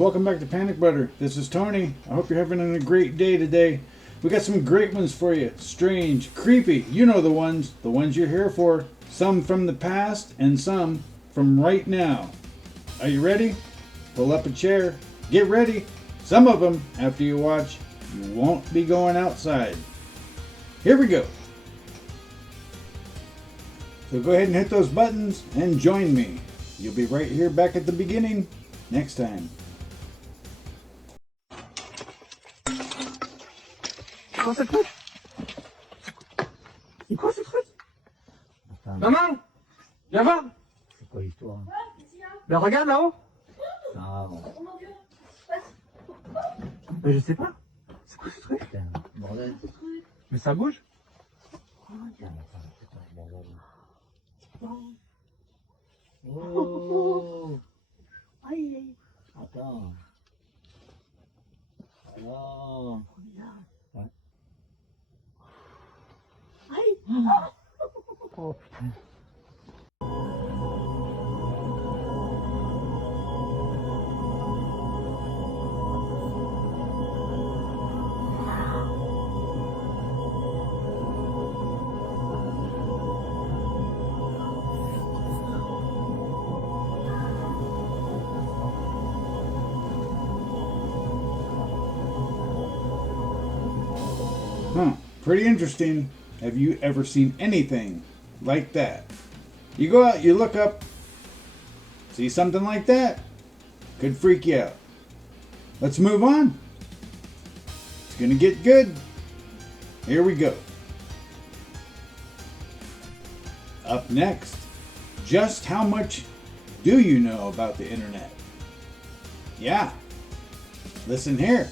welcome back to Panic Butter. This is Tony. I hope you're having a great day today. We got some great ones for you. Strange, creepy, you know the ones you're here for. Some from the past and some from right now. Are you ready? Pull up a chair. Get ready. Some of them, after you watch, you won't be going outside. Here we go. So go ahead and hit those buttons and join me. You'll be right here back at the beginning next time. C'est quoi ce truc? C'est quoi ce truc? Maman, viens voir. C'est quoi l'histoire? Ben regarde là-haut. Ah, bon. Ben je sais pas. C'est quoi ce truc? Putain, bordel. Mais ça bouge. Tiens, attends, c'est quoi ce bordel? Oh! Aïe, aïe. Attends. Alors. Ouais. Aïe! Oh putain. Pretty interesting. Have you ever seen anything like that? You go out, you look up, see something like that? Could freak you out. Let's move on. It's gonna get good. Here we go. Up next, just how much do you know about the internet? Yeah. Listen here.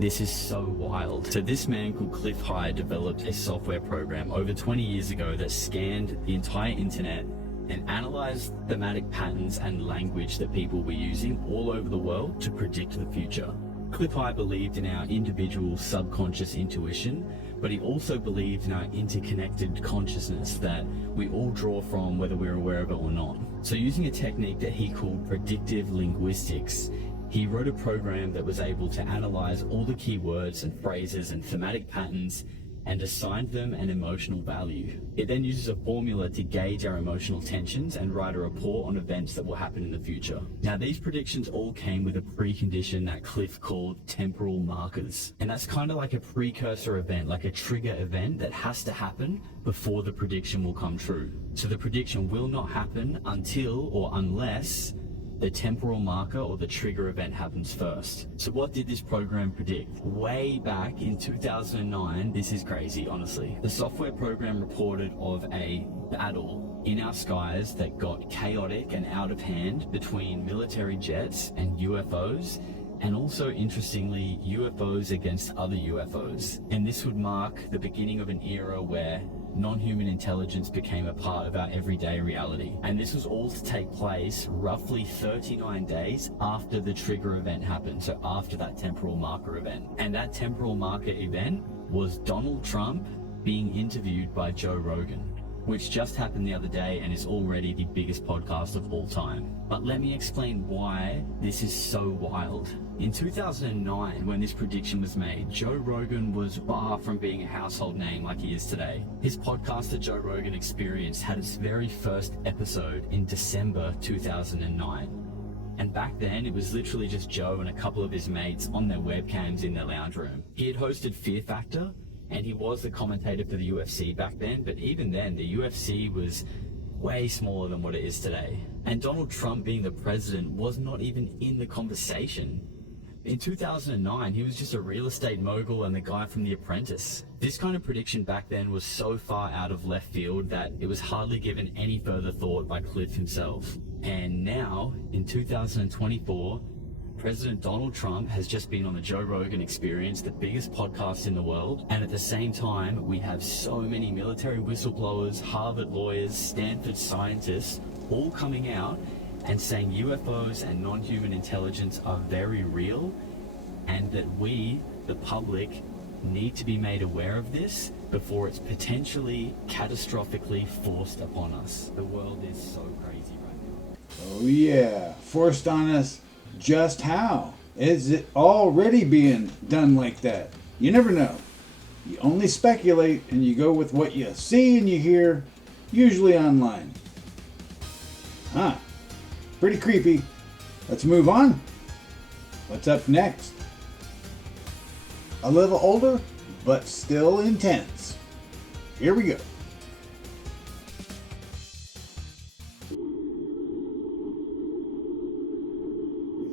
This is so wild. So this man called Cliff High developed a software program over 20 years ago that scanned the entire internet and analyzed thematic patterns and language that people were using all over the world to predict the future. Cliff High believed in our individual subconscious intuition, but he also believed in our interconnected consciousness that we all draw from whether we're aware of it or not. So using a technique that he called predictive linguistics, he wrote a program that was able to analyze all the keywords and phrases and thematic patterns and assigned them an emotional value. It then uses a formula to gauge our emotional tensions and write a report on events that will happen in the future. Now, these predictions all came with a precondition that Cliff called temporal markers. And that's kind of like a precursor event, like a trigger event that has to happen before the prediction will come true. So the prediction will not happen until or unless the temporal marker or the trigger event happens first. So what did this program predict? Way back in 2009, this is crazy, honestly. The software program reported of a battle in our skies that got chaotic and out of hand between military jets and UFOs, and also, interestingly, UFOs against other UFOs. And this would mark the beginning of an era where non-human intelligence became a part of our everyday reality. And this was all to take place roughly 39 days after the trigger event happened, so after that temporal marker event. And that temporal marker event was Donald Trump being interviewed by Joe Rogan, which just happened the other day and is already the biggest podcast of all time. But let me explain why this is so wild. In 2009, when this prediction was made, Joe Rogan was far from being a household name like he is today. His podcast, The Joe Rogan Experience, had its very first episode in December 2009. And back then, it was literally just Joe and a couple of his mates on their webcams in their lounge room. He had hosted Fear Factor, and he was the commentator for the UFC back then, but even then, the UFC was way smaller than what it is today. And Donald Trump being the president was not even in the conversation. In 2009, he was just a real estate mogul and the guy from The Apprentice. This kind of prediction back then was so far out of left field that it was hardly given any further thought by Cliff himself. And now, in 2024, President Donald Trump has just been on the Joe Rogan Experience, the biggest podcast in the world. And at the same time, we have so many military whistleblowers, Harvard lawyers, Stanford scientists, all coming out and saying UFOs and non-human intelligence are very real, and that we, the public, need to be made aware of this before it's potentially catastrophically forced upon us. The world is so crazy right now. Oh yeah, forced on us just how? Is it already being done like that? You never know. You only speculate and you go with what you see and you hear, usually online. Huh. Pretty creepy. Let's move on. What's up next? A little older, but still intense. Here we go.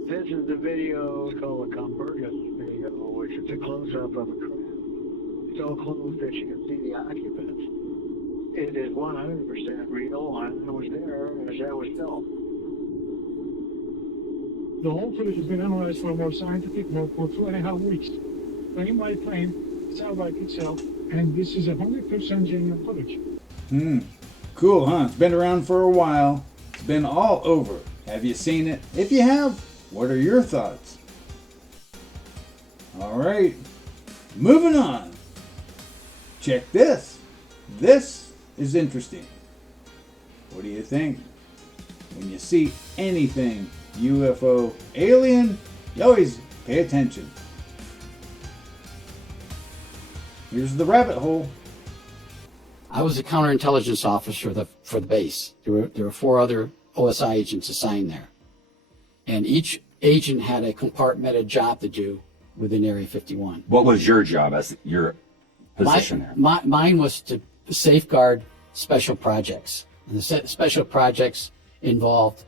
This is the video called the Kumburgaz video, which is a close-up of a craft. So close that you can see the occupants. It is 100% real, and I was there as that was filmed. The whole footage has been analyzed for a more scientific look for 2.5 weeks. Plane by plane, satellite itself, and this is 100% genuine footage. Cool, huh? It's been around for a while. It's been all over. Have you seen it? If you have, what are your thoughts? All right, moving on. Check this. This is interesting. What do you think? When you see anything UFO, alien, you always pay attention. Here's the rabbit hole. I was a counterintelligence officer for the base. There were 4 other OSI agents assigned there. And each agent had a compartmented job to do within Area 51. What was your job as your position there? Mine was to safeguard special projects. And the special projects involved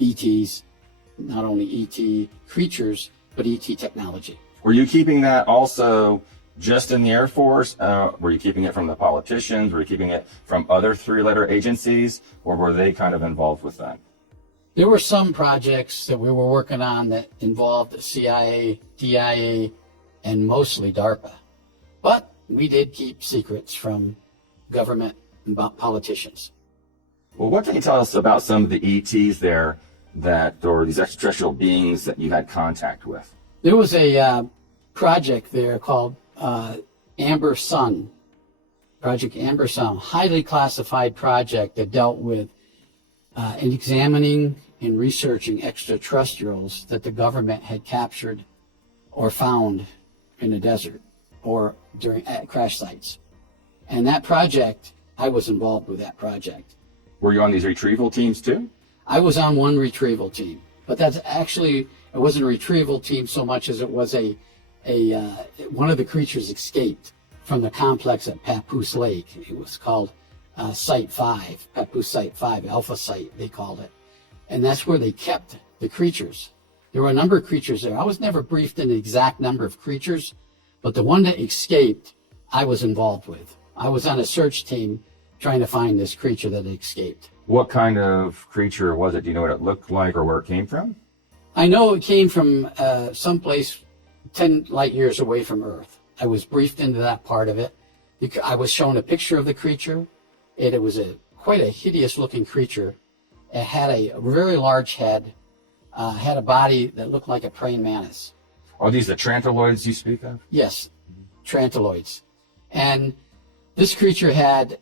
ETs, not only ET creatures, but ET technology. Were you keeping that also just in the Air Force? Were you keeping it from the politicians? Were you keeping it from other 3-letter agencies? Or were they kind of involved with that? There were some projects that we were working on that involved the CIA, DIA, and mostly DARPA. But we did keep secrets from government and politicians. Well, what can you tell us about some of the ETs there or these extraterrestrial beings that you had contact with? There was a project there called Amber Sun, Project Amber Sun, highly classified project that dealt with examining and researching extraterrestrials that the government had captured or found in the desert or at crash sites. And that project, I was involved with that project. Were you on these retrieval teams too? I was on one retrieval team, but that's actually, it wasn't a retrieval team so much as it was one of the creatures escaped from the complex at Papoose Lake. It was called Site 5, Papoose Site 5, Alpha Site, they called it. And that's where they kept the creatures. There were a number of creatures there. I was never briefed in the exact number of creatures, but the one that escaped, I was involved with. I was on a search team trying to find this creature that escaped. What kind of creature was it? Do you know what it looked like or where it came from? I know it came from someplace 10 light years away from Earth. I was briefed into that part of it. I was shown a picture of the creature. It was quite a hideous looking creature. It had a very large head, had a body that looked like a praying mantis. Are these the Trantiloids you speak of? Yes, Trantiloids. And this creature had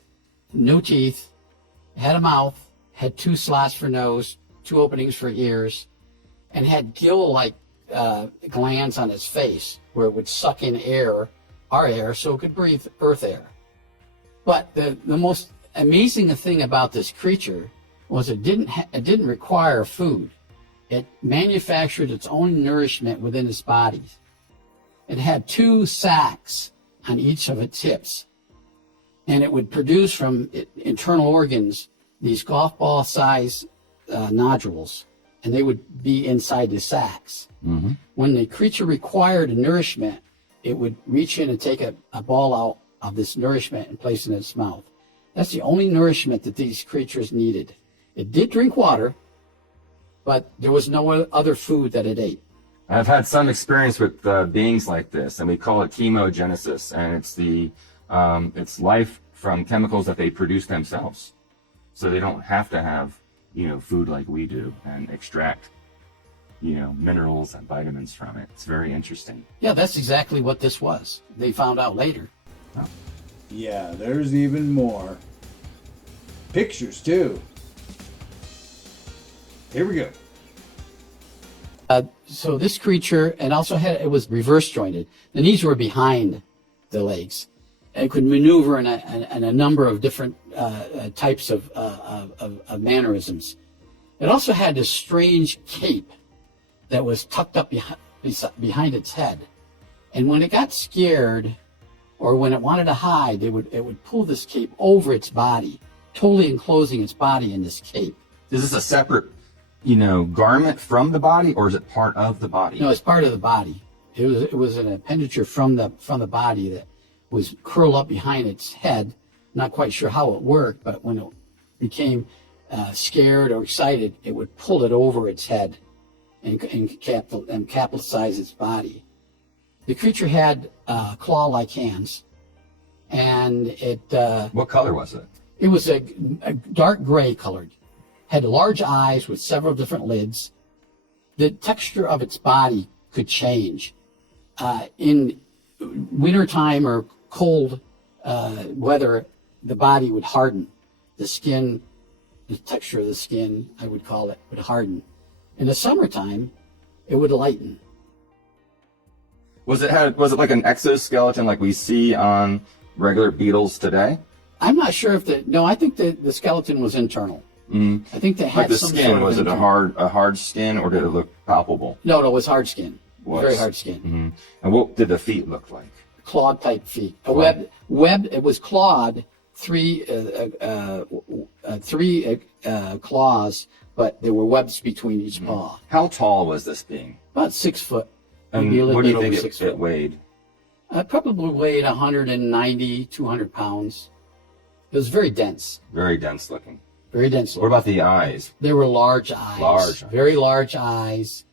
no teeth, had a mouth, had 2 slots for nose, 2 openings for ears, and had gill-like glands on its face where it would suck in air, our air, so it could breathe Earth air. But the most amazing thing about this creature was it didn't require food. It manufactured its own nourishment within its body. It had 2 sacs on each of its hips, and it would produce from internal organs these golf ball size nodules, and they would be inside the sacs. Mm-hmm. When the creature required a nourishment, it would reach in and take a ball out of this nourishment and place it in its mouth. That's the only nourishment that these creatures needed. It did drink water, but there was no other food that it ate. I've had some experience with beings like this, and we call it chemogenesis, and it's life from chemicals that they produce themselves. So they don't have to have, food like we do and extract, minerals and vitamins from it. It's very interesting. Yeah, that's exactly what this was. They found out later. Oh. Yeah, there's even more. Pictures, too. Here we go. So this creature, and also it was reverse jointed. The knees were behind the legs. It could maneuver in a number of different types of mannerisms. It also had this strange cape that was tucked up behind its head. And when it got scared, or when it wanted to hide, it would pull this cape over its body, totally enclosing its body in this cape. Is this a separate, garment from the body, or is it part of the body? No, it's part of the body. It was an appendage from the body that was curled up behind its head. Not quite sure how it worked, but when it became scared or excited, it would pull it over its head and capitalize its body. The creature had claw-like hands, and it... What color was it? It was a dark gray colored. Had large eyes with several different lids. The texture of its body could change. In wintertime or cold weather, the body would harden. The skin, the texture of the skin, I would call it, would harden. In the summertime, it would lighten. Was it like an exoskeleton like we see on regular beetles today? I'm not sure if I think the skeleton was internal. Mm. I think they had like the some skin, sort of was it internal. a hard skin, or did it look palpable? No, it was hard skin. Very hard skin. Mm-hmm. And what did the feet look like? Clawed type feet. It was clawed, three claws, but there were webs between each paw. How tall was this being? About 6 foot. And Maybe a little what do you bit over think 6 it foot. weighed? Probably weighed 190, 200 pounds. It was very dense. Very dense looking. Very dense. What about the eyes? They were large eyes. Large eyes. Very large eyes.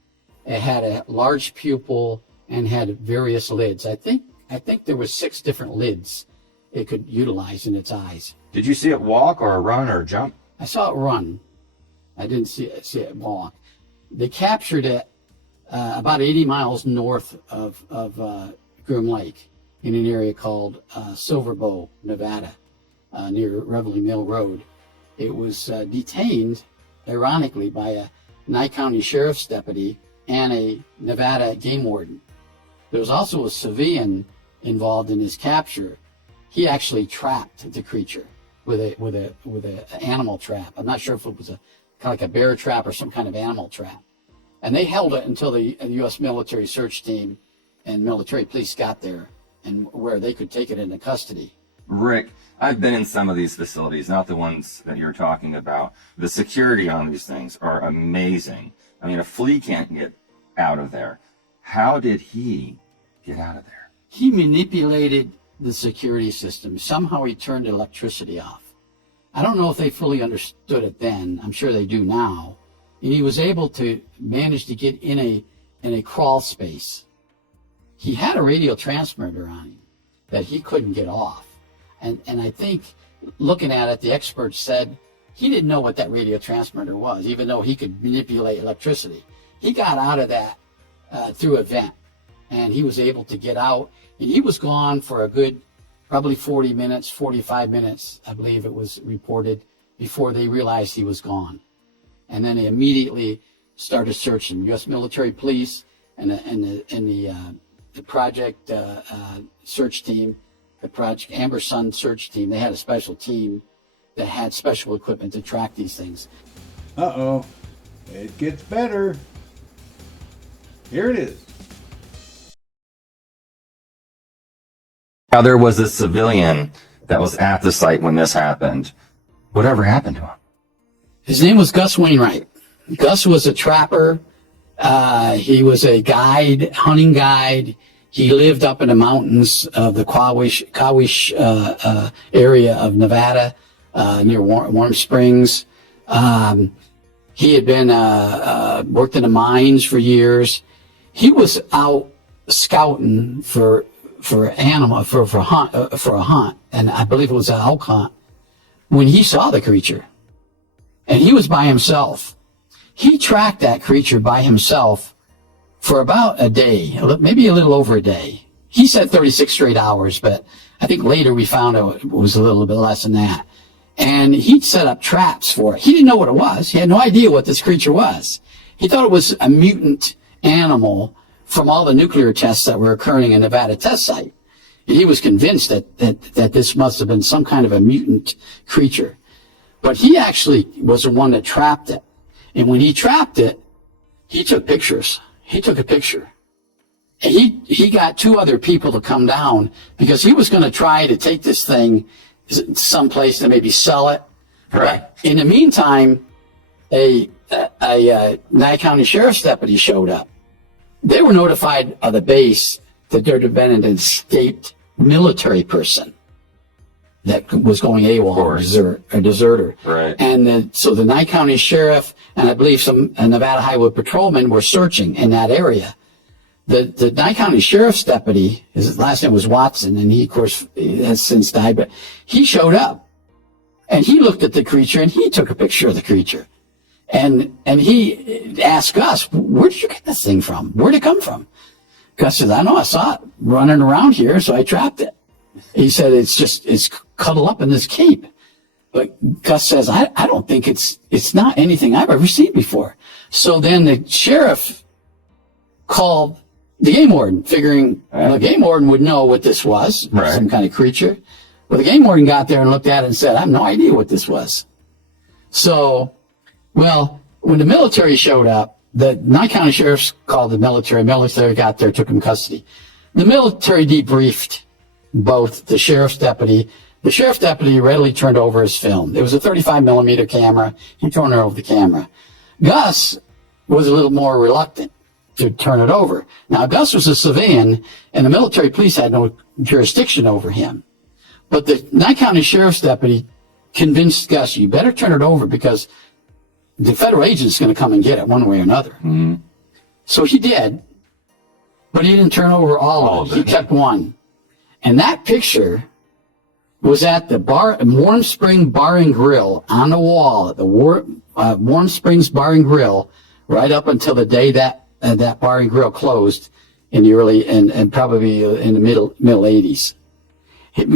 It had a large pupil and had various lids. I think there were 6 different lids it could utilize in its eyes. Did you see it walk or run or jump? I saw it run. I didn't see it walk. They captured it about 80 miles north of Groom Lake in an area called Silver Bow, Nevada, near Reveille Mill Road. It was detained, ironically, by a Nye County Sheriff's deputy and a Nevada game warden. There was also a civilian involved in his capture. He actually trapped the creature with a animal trap. I'm not sure if it was kind of like a bear trap or some kind of animal trap. And they held it until the U.S. military search team and military police got there, and where they could take it into custody. Rick, I've been in some of these facilities, not the ones that you're talking about. The security on these things are amazing. I mean, a flea can't get out of there. How did he get out of there? He manipulated the security system. Somehow he turned electricity off. I don't know if they fully understood it then. I'm sure they do now. And he was able to manage to get in a crawl space. He had a radio transmitter on him that he couldn't get off. And I think, looking at it, the experts said he didn't know what that radio transmitter was, even though he could manipulate electricity. He got out of that through a vent, and he was able to get out. And he was gone for a good, probably 40 minutes, 45 minutes, I believe it was reported, before they realized he was gone. And then they immediately started searching. U.S. military police and the project search team, the Project Amber Sun search team, they had a special team that had special equipment to track these things. Uh-oh. It gets better. Here it is. Now, there was a civilian that was at the site when this happened. Whatever happened to him? His name was Gus Wainwright. Gus was a trapper. He was a guide, hunting guide. He lived up in the mountains of the Kawish area of Nevada, near Warm Springs. He had been worked in the mines for years. He was out scouting for a hunt, and I believe it was an elk hunt, when he saw the creature. And he was by himself. He tracked that creature by himself for about a day, maybe a little over a day. He said 36 straight hours, but I think later we found out it was a little bit less than that. And he'd set up traps for it. He didn't know what it was. He had no idea what this creature was. He thought it was a mutant animal from all the nuclear tests that were occurring in Nevada test site. And he was convinced that this must have been some kind of a mutant creature. But he actually was the one that trapped it. And when he trapped it, he took pictures. He took a picture. And he got 2 other people to come down because he was going to try to take this thing someplace to maybe sell it. Right. But in the meantime, a Nye County Sheriff's deputy showed up. They were notified of the base that there had been an escaped military person that was going AWOL, a deserter. Right. And so the Nye County Sheriff and I believe some Nevada Highway Patrolmen were searching in that area. The Nye County Sheriff's deputy, his last name was Watson, and he, of course, has since died, but he showed up. And he looked at the creature, and he took a picture of the creature. And he asked Gus, where did you get this thing from? Where'd it come from? Gus says, I know, I saw it running around here, so I trapped it. He said, it's cuddled up in this cape. But Gus says, I don't think it's not anything I've ever seen before. So then the sheriff called the game warden, figuring the game warden would know what this was, some kind of creature. Well, the game warden got there and looked at it and said, I have no idea what this was. So, well, when the military showed up, the Nye County Sheriff's called the military. Military got there, took him custody. The military debriefed both the sheriff's deputy. The sheriff's deputy readily turned over his film. It was a 35 millimeter camera. He turned over the camera. Gus was a little more reluctant to turn it over. Now, Gus was a civilian, and the military police had no jurisdiction over him. But the Nye County Sheriff's deputy convinced Gus, you better turn it over because the federal agent's going to come and get it one way or another. Mm-hmm. So he did, but he didn't turn over all of it. He kept one. And that picture was at the Warm Spring Bar and Grill on the wall at the Warm Springs Bar and Grill right up until the day that bar and grill closed in the early and probably in the middle 80s.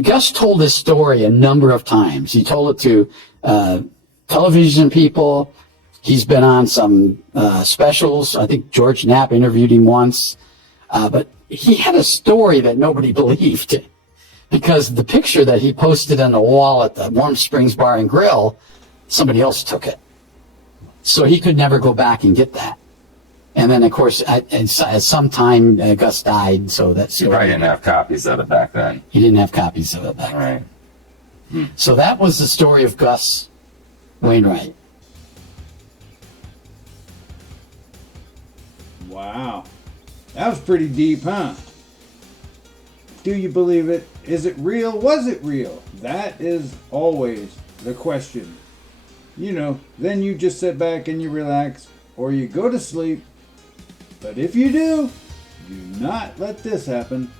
Gus told this story a number of times. He told it to television people. He's been on some specials. I think George Knapp interviewed him once. But he had a story that nobody believed because the picture that he posted on the wall at the Warm Springs Bar and Grill, somebody else took it. So he could never go back and get that. And then, of course, at some time, Gus died, so that's... You probably didn't have copies of it back then. He didn't have copies of it back then. Right. So that was the story of Gus Wainwright. Wow. That was pretty deep, huh? Do you believe it? Is it real? Was it real? That is always the question. You know, then you just sit back and you relax, or you go to sleep. But if you do not let this happen.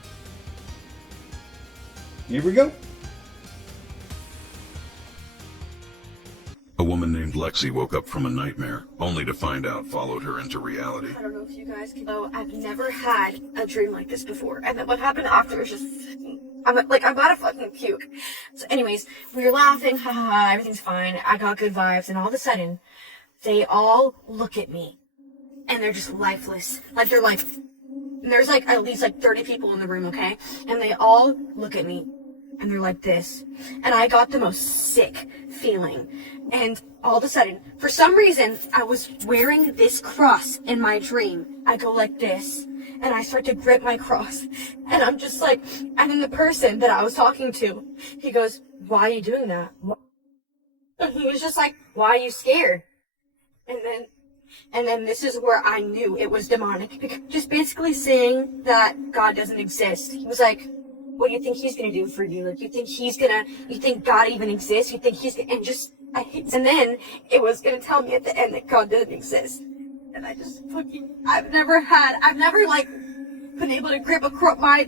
Here we go. A woman named Lexi woke up from a nightmare, only to find out followed her into reality. I don't know if you guys can know, I've never had a dream like this before. And then what happened after is just, I'm about to fucking puke. So anyways, we were laughing, ha ha ha, everything's fine. I got good vibes, and all of a sudden, they all look at me. And they're just lifeless. Like, they're like, there's like at least like 30 people in the room, okay? And they all look at me. And they're like this. And I got the most sick feeling. And all of a sudden, for some reason, I was wearing this cross in my dream. I go like this. And I start to grip my cross. And I'm just like, and then the person that I was talking to, he goes, why are you doing that? And he was just like, why are you scared? And then this is where I knew it was demonic. Because just basically saying that God doesn't exist. He was like, what do you think he's going to do for you? Like, you think God even exists? You think he's going to, and then it was going to tell me at the end that God doesn't exist. And I just I've never like been able to grip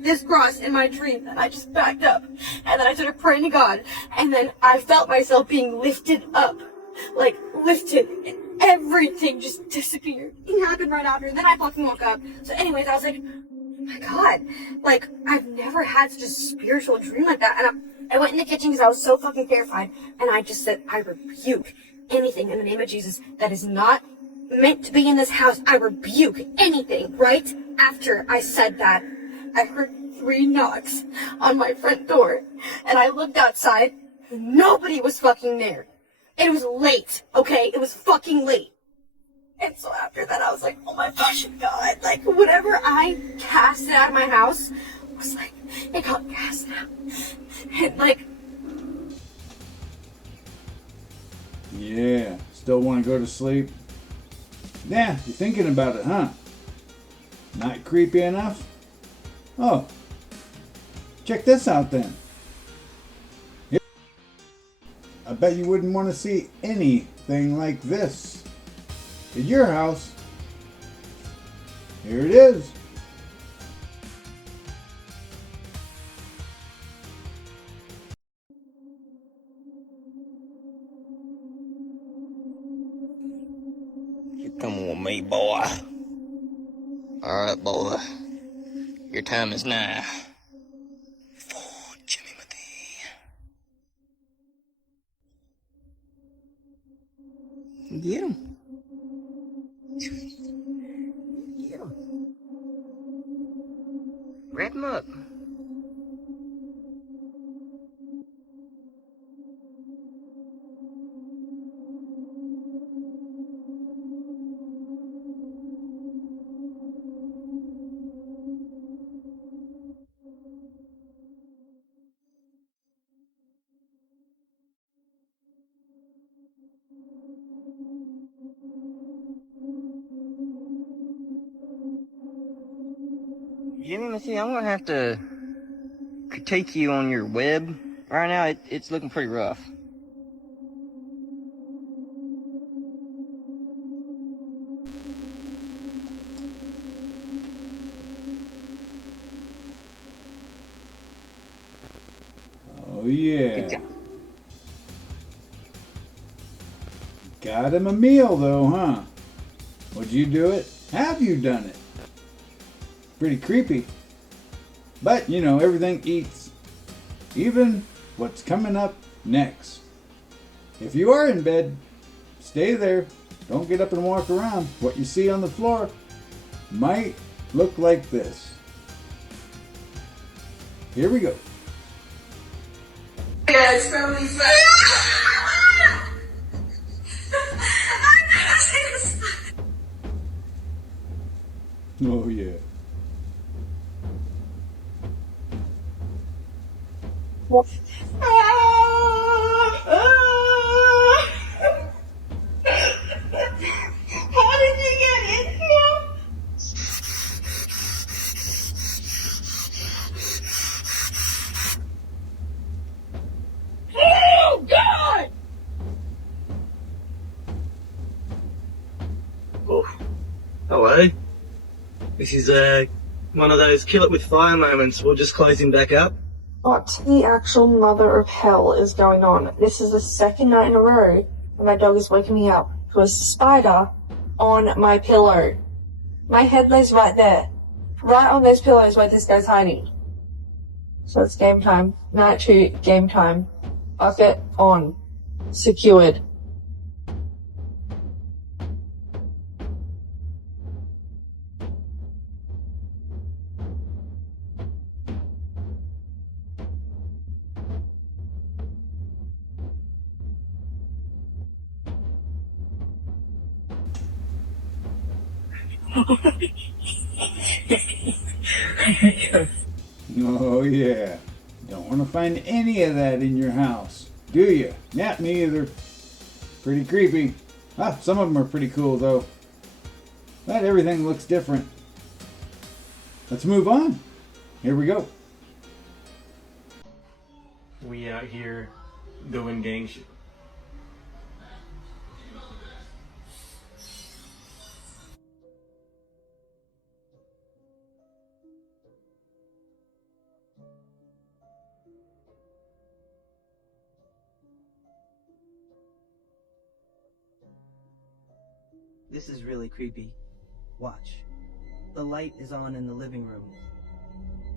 this cross in my dream. And I just backed up. And then I started praying to God. And then I felt myself being lifted up. Like, lifted. And everything just disappeared. It happened right after. And then I fucking woke up. So anyways, I was like, oh my God, like, I've never had such a spiritual dream like that. And I went in the kitchen because I was so fucking terrified. And I just said, I rebuke anything in the name of Jesus that is not meant to be in this house. I rebuke anything. Right after I said that, I heard 3 knocks on my front door, and I looked outside. Nobody was fucking there. It was late, okay? It was fucking late. And so after that, I was like, oh my fucking God. Like, whatever I casted out of my house was like, it got cast out. And like... Yeah, still want to go to sleep? Yeah, you're thinking about it, huh? Not creepy enough? Oh, check this out then. I bet you wouldn't want to see anything like this at your house. Here it is. You're coming with me, boy. Alright, boy. Your time is now. For Jimmy Mathy. Get him. Get him. Wrap him up. Jimmy Mathy, I'm gonna have to critique you on your web. Right now, it's looking pretty rough. Oh yeah. Good job. Got him a meal though, huh? Would you do it? Have you done it? Pretty creepy. But, you know, everything eats. Even what's coming up next. If you are in bed, stay there. Don't get up and walk around. What you see on the floor might look like this. Here we go. Guys, family. Oh yeah. How did you get in here? Oh God! Oh, hello. This is one of those kill it with fire moments. We'll just close him back up. What the actual mother of hell is going on? This is the second night in a row and my dog is waking me up to a spider on my pillow. My head lays right there. Right on those pillows where this guy's hiding. So it's game time. Night 2, game time. Bucket on. Secured. Oh yeah. Don't want to find any of that in your house, do you? Not me either. Pretty creepy. Ah, some of them are pretty cool though. But everything looks different. Let's move on. Here we go. We out here doing gang shit. This is really creepy. Watch. The light is on in the living room.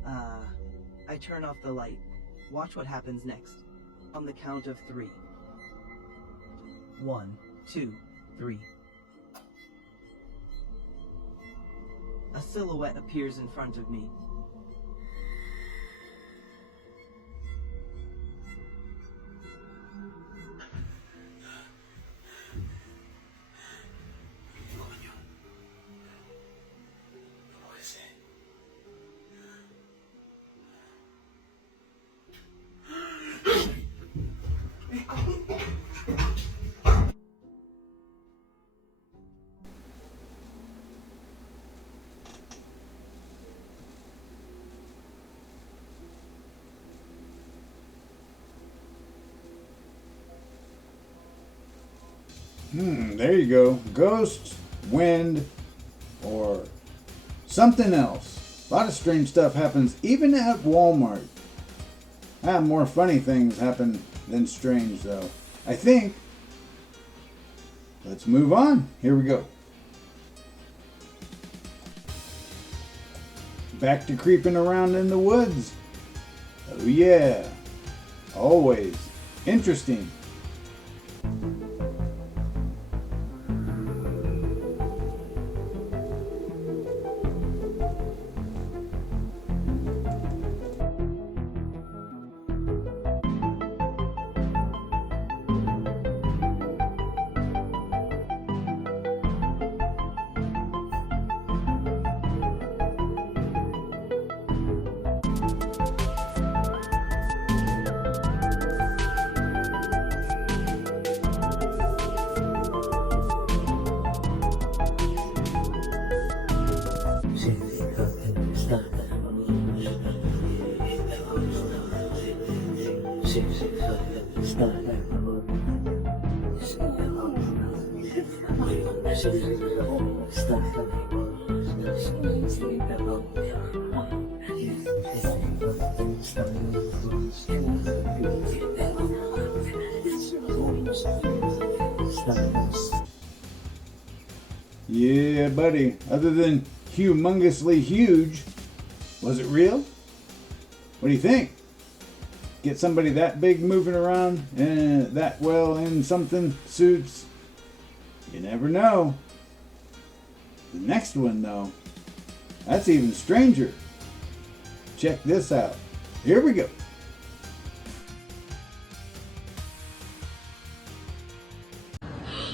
I turn off the light. Watch what happens next. On the count of 3. 1, 2, 3. a silhouette appears in front of me. There you go. Ghosts, wind, or something else. A lot of strange stuff happens even at Walmart. More funny things happen than strange, though, I think. Let's move on. Here we go. Back to creeping around in the woods. Oh yeah. Always interesting. Yeah, buddy. Other than humongously huge, was it real? What do you think? Get somebody that big moving around and that well in something suits? You never know. The next one, though, that's even stranger. Check this out. Here we go.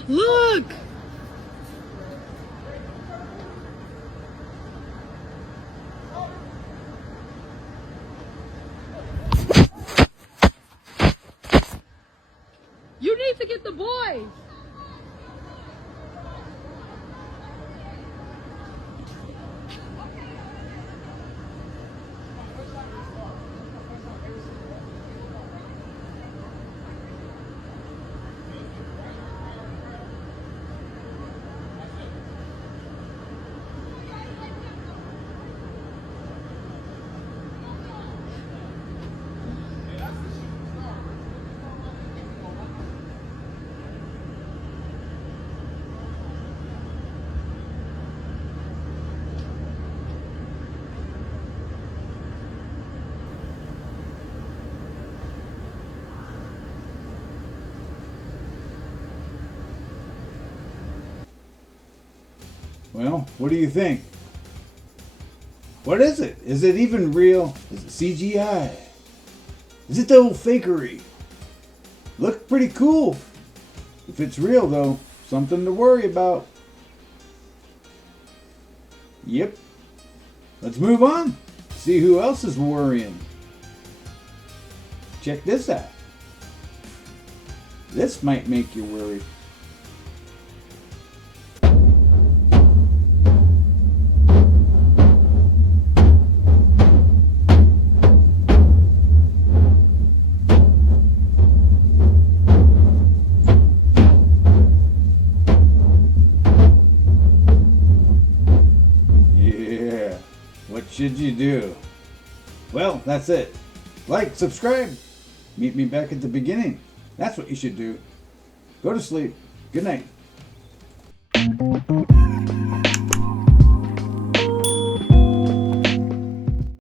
Look! You need to get the boys! Well, what do you think? What is it? Is it even real? Is it CGI? Is it the old fakery? Look pretty cool. If it's real, though, something to worry about. Yep. Let's move on. See who else is worrying. Check this out. This might make you worry. Should you do? Well, that's it. Like, subscribe. Meet me back at the beginning. That's what you should do. Go to sleep. Good night.